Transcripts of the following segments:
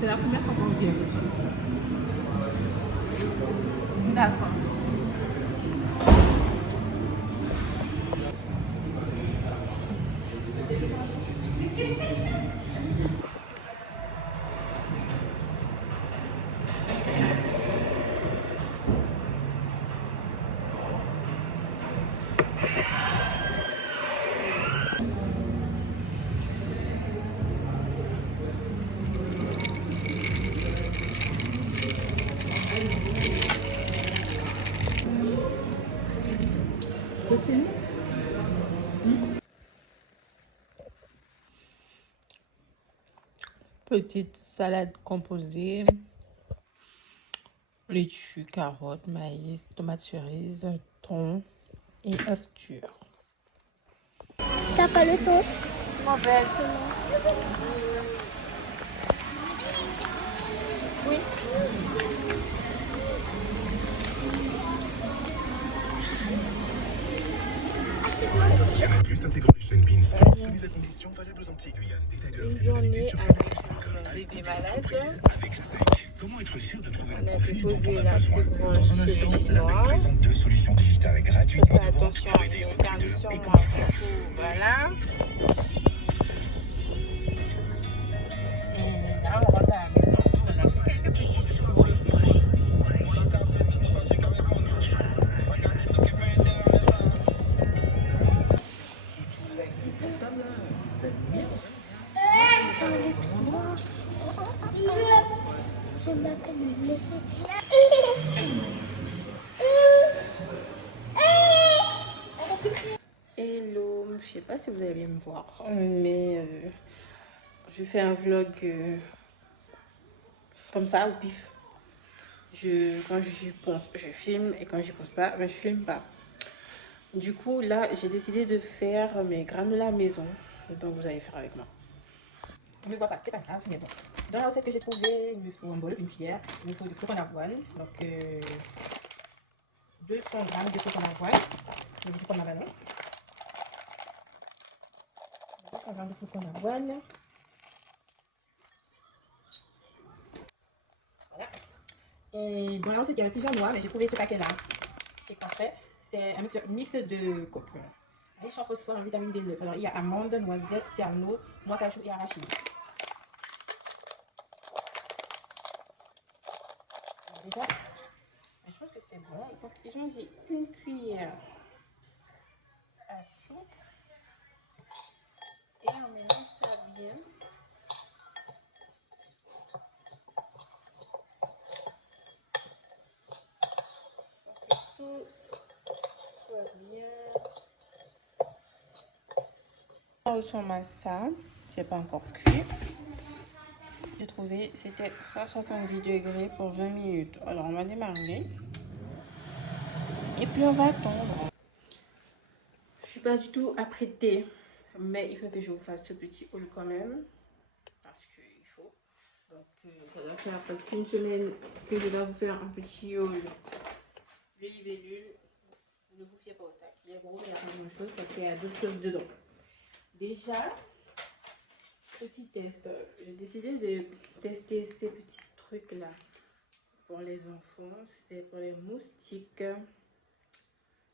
C'est la première fois qu'on vient. D'accord. Petite salade composée, laitue, carottes, maïs, tomates cerises, thon et œufs durs. T'as pas le temps? Mauvaise. Oui. Plus intégrant les chaînes Beans. Soumise à conditions valables aux Antilles-Guyane. Une journée avec un bébé malade. Comment être sûr de trouver On a déposé la plus grande chez les Chinois. présente deux solutions digitales gratuites Faites attention à une permis sur moi. Du coup, voilà. Et là, on rentre à la maison. On a fait quelques petites courses. Je m'appelle Hello, je sais pas si vous allez bien me voir, mais je fais un vlog comme ça au pif. Quand j'y pense, je filme, et quand j'y pense pas, ben, je filme pas. Du coup, là, j'ai décidé de faire mes granolas maison, donc vous allez faire avec moi. Je ne vois pas, c'est pas grave, mais bon. Dans la recette que j'ai trouvée, il me faut un bol, une cuillère, il me faut du flocon d'avoine, donc 200 g de flocon d'avoine, je dis comme ma ballon. 200 g de flocon d'avoine. Voilà. Et dans la recette, il y avait plusieurs noix, mais j'ai trouvé ce paquet-là chez Coffret. C'est un mix de coco, riche en phosphore et vitamine B9. Alors, il y a amandes, noisettes, cerneaux, noix cachou et arachide. Déjà, je pense que c'est bon. Donc, ils ont dit une cuillère à soupe. Et on mélange ça bien. Pour que tout soit bien. Sur ma salle, c'est pas encore cuit. J'ai trouvé, c'était 170 degrés pour 20 minutes. Alors, on va démarrer. Et puis, on va attendre. Je suis pas du tout apprêtée, mais il faut que je vous fasse ce petit haul quand même. Parce qu'il faut. Donc, ça doit faire presque une semaine que je dois vous faire un petit haul de libellule. Ne vous fiez pas au sac. Il est gros, mais il n'y a pas grand chose parce qu'il y a d'autres choses dedans. Déjà, petit test. J'ai décidé de tester ces petits trucs-là pour les enfants. C'est pour les moustiques.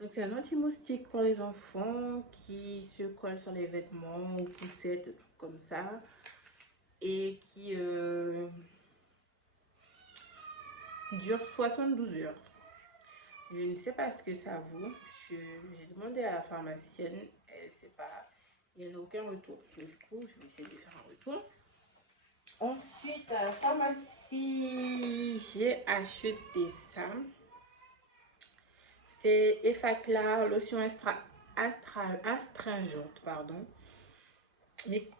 Donc, c'est un anti-moustique pour les enfants qui se colle sur les vêtements ou poussettes, des trucs comme ça. Et qui dure 72 heures. Je ne sais pas ce que ça vaut. J'ai demandé à la pharmacienne, elle ne sait pas. Il n'y en a aucun retour. Du coup, je vais essayer de faire un retour. Ensuite, à la pharmacie, j'ai acheté ça. C'est Effaclar, lotion astringente, pardon.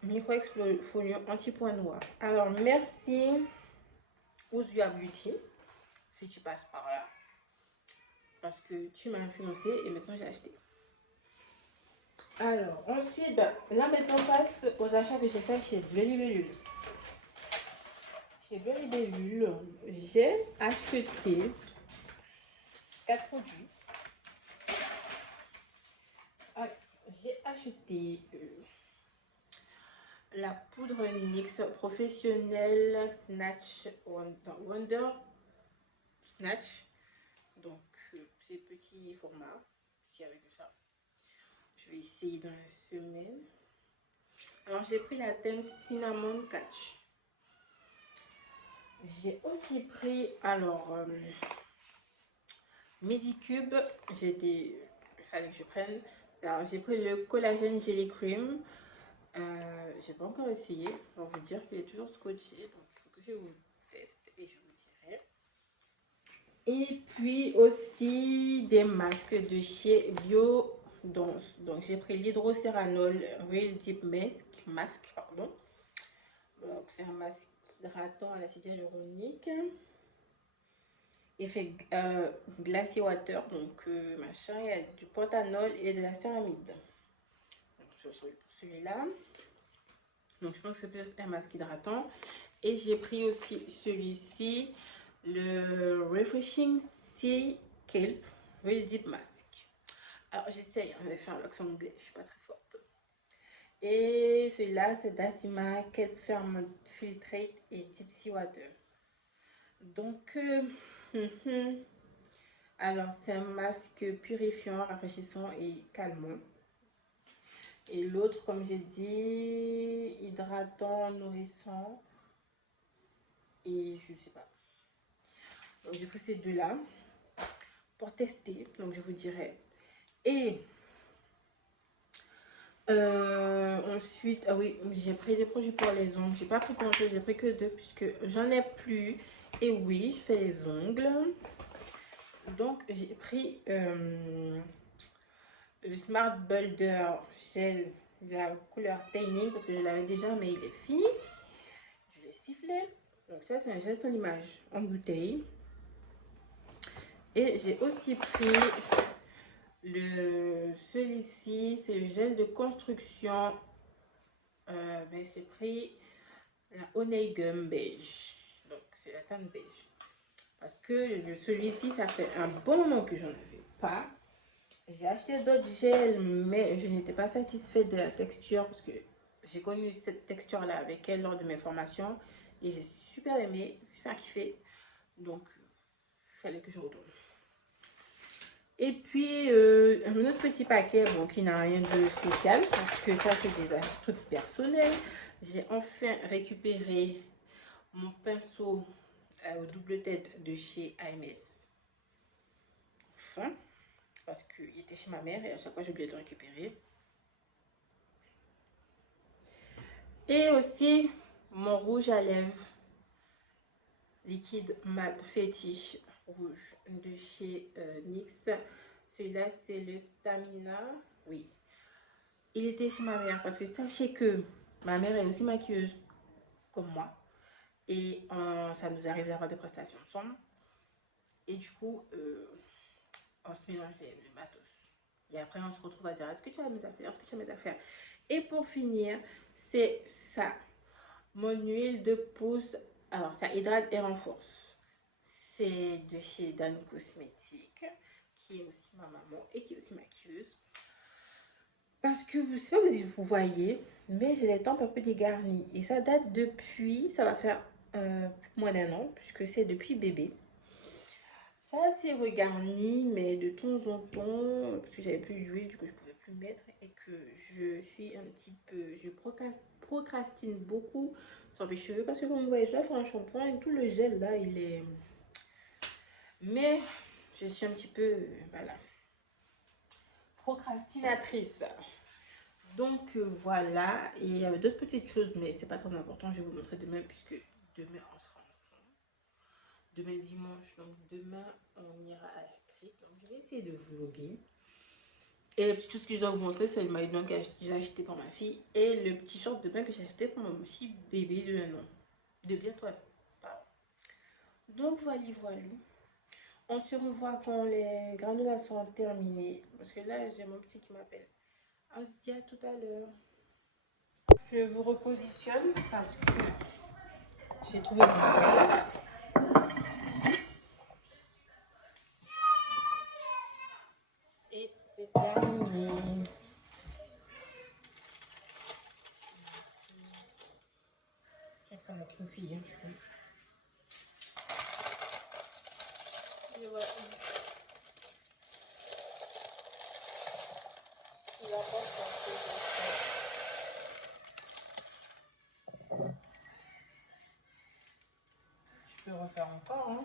Micro-exfoliant anti-point noir. Alors, merci Ouzua Beauty. si tu passes par là. Parce que tu m'as influencé et maintenant j'ai acheté. Alors, ensuite, bah, là maintenant on passe aux achats que j'ai fait chez Bleu Libellule. Chez Bleu Libellule, j'ai acheté 4 produits. Alors, j'ai acheté la poudre NYX professionnelle Snatch Wonder Snatch. Donc, c'est petit format. Si avec ça, je vais essayer dans la semaine. Alors, j'ai pris la teinte Cinnamon Catch. J'ai aussi pris, alors, Medicube. Il fallait que je prenne. Alors, j'ai pris le Collagen Jelly Cream. J'ai pas encore essayé. On va vous dire qu'il est toujours scotché. Donc, il faut que je vous teste et je vous dirai. Et puis aussi des masques de chez Bio. Donc j'ai pris l'hydrocéranol Real Deep Mask, pardon. Donc c'est un masque hydratant à l'acide hyaluronique. Effet glacier water, donc machin, il y a du pantanol et de la céramide. Donc pour celui-là. Donc je pense que c'est peut-être un masque hydratant. Et j'ai pris aussi celui-ci, le Refreshing Sea Kelp Real Deep Mask. Alors j'essaye de faire l'accent anglais, je suis pas très forte. Et celui-là c'est Dasima Kelp Filtrate et Deep Sea Water. Donc alors c'est un masque purifiant, rafraîchissant et calmant. Et l'autre, comme j'ai dit, hydratant, nourrissant. Et je sais pas. Donc j'ai pris ces deux-là pour tester. Donc je vous dirai. Et ensuite, ah oui, j'ai pris des produits pour les ongles. J'ai pas pris grand chose, j'ai pris que deux puisque j'en ai plus. Et oui, je fais les ongles. Donc j'ai pris le Smart Builder Gel de la couleur Tanning parce que je l'avais déjà, mais il est fini. Je l'ai sifflé. Donc ça, c'est un gel sans image en bouteille. Et j'ai aussi pris celui-ci, c'est le gel de construction. Mais j'ai pris la Honey Gum beige. Donc c'est la teinte beige. Parce que celui-ci, ça fait un bon moment que j'en avais pas. J'ai acheté d'autres gels, mais je n'étais pas satisfaite de la texture parce que j'ai connu cette texture-là avec elle lors de mes formations et j'ai super aimé, super kiffé. Donc, il fallait que je retourne. Et puis, un autre petit paquet, bon, qui n'a rien de spécial parce que ça, c'est des trucs personnels. J'ai enfin récupéré mon pinceau au double tête de chez AMS. Enfin, parce qu'il était chez ma mère et à chaque fois, j'oubliais de le récupérer. Et aussi, mon rouge à lèvres liquide mat fétiche rouge de chez NYX. Celui-là, c'est le Stamina. Oui. Il était chez ma mère parce que sachez que ma mère est aussi maquilleuse comme moi. Et ça nous arrive d'avoir des prestations ensemble. Et du coup, on se mélange les matos. Et après, on se retrouve à dire, est-ce que tu as mes affaires? Est-ce que tu as mes affaires? Et pour finir, c'est ça. Mon huile de pousse. Alors, ça hydrate et renforce. C'est de chez Dan Cosmétique, qui est aussi ma maman et qui est aussi maquilleuse. Parce que, je ne sais pas si vous voyez, mais j'ai les tempes un peu dégarnies. Et ça date depuis, ça va faire moins d'1 an, puisque c'est depuis bébé. Ça c'est regarni, mais de temps en temps, parce que j'avais plus d'huile, du coup je pouvais plus mettre et que je suis un petit peu, je procrastine beaucoup sur mes cheveux parce que comme vous voyez, je dois faire un shampoing et tout le gel là, il est... Mais je suis un petit peu, voilà, procrastinatrice. Donc voilà, et il y avait d'autres petites choses, mais c'est pas très important, je vais vous montrer demain puisque demain on sera demain dimanche, donc demain on ira à la crique. Donc je vais essayer de vlogger. Et la petite chose que je dois vous montrer, c'est le maillot de bain que j'ai acheté pour ma fille et le petit short de bain que j'ai acheté pour mon petit bébé de 1 an. De bientôt 1 an. Donc voilà, voilà. On se revoit quand les granulats sont terminés. Parce que là, j'ai mon petit qui m'appelle. On se dit à tout à l'heure. Je vous repositionne parce que j'ai trouvé mon bol. Et c'est terminé. Je vais faire avec une fille. Hein, et voilà. Il va pas sortir. Je peux refaire encore. Hein.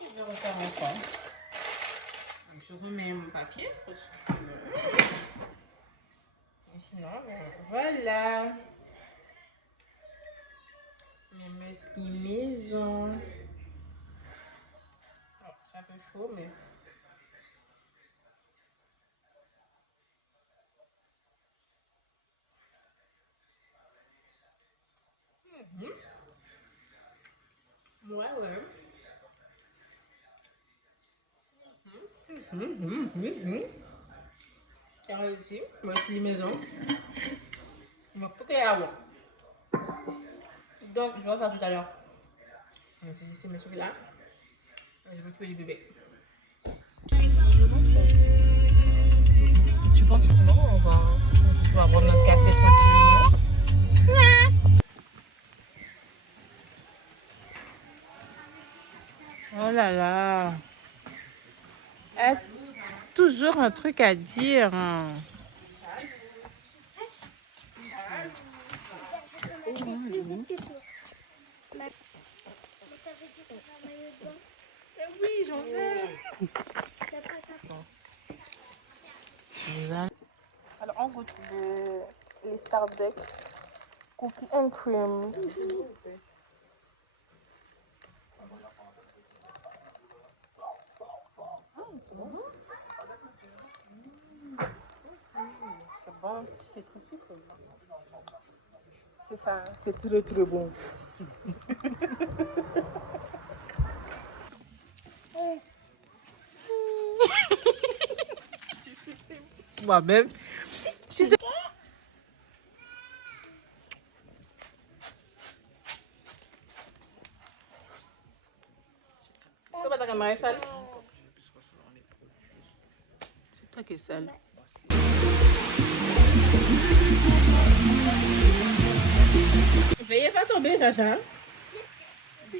Je vais refaire encore. Donc, je remets mon papier parce que... Et sinon, voilà. Mes mesquis maison. Oh, c'est un peu chaud, mais... Ouais, ouais. J'ai réussi. Moi, je suis maison. Il m'a pas qu'à avoir. Donc, je vais faire tout à l'heure. Je vais utiliser mes trucs là. Je vais tuer les bébés. Tu penses que non, on va avoir notre café tranquillement. Oh là là. Elle a toujours un truc à dire. Oui, j'en veux. Alors, on goûte les Starbucks cookies and cream. C'est bon, c'est très sucré. C'est ça, c'est très très bon. Moi-même, tu sais. C'est pas ta caméra est sale? C'est toi qui es sale. Veuillez pas tomber, Chacha. Tu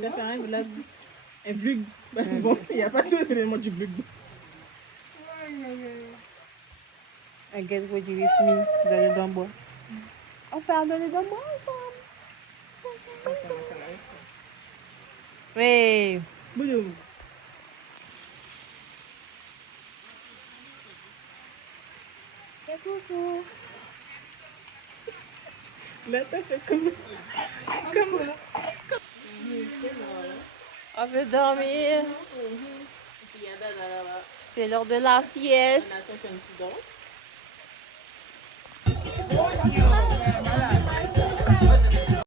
vas faire un vlog. Un vlog. Bah, c'est bon, il n'y a pas de c'est l'élément du vlog. I guess what you with me dans le bambois. On parle dans le bambois ensemble. Oui. Bonjour. Coucou. Là, t'as fait comme... On veut dormir. C'est l'heure de la sieste.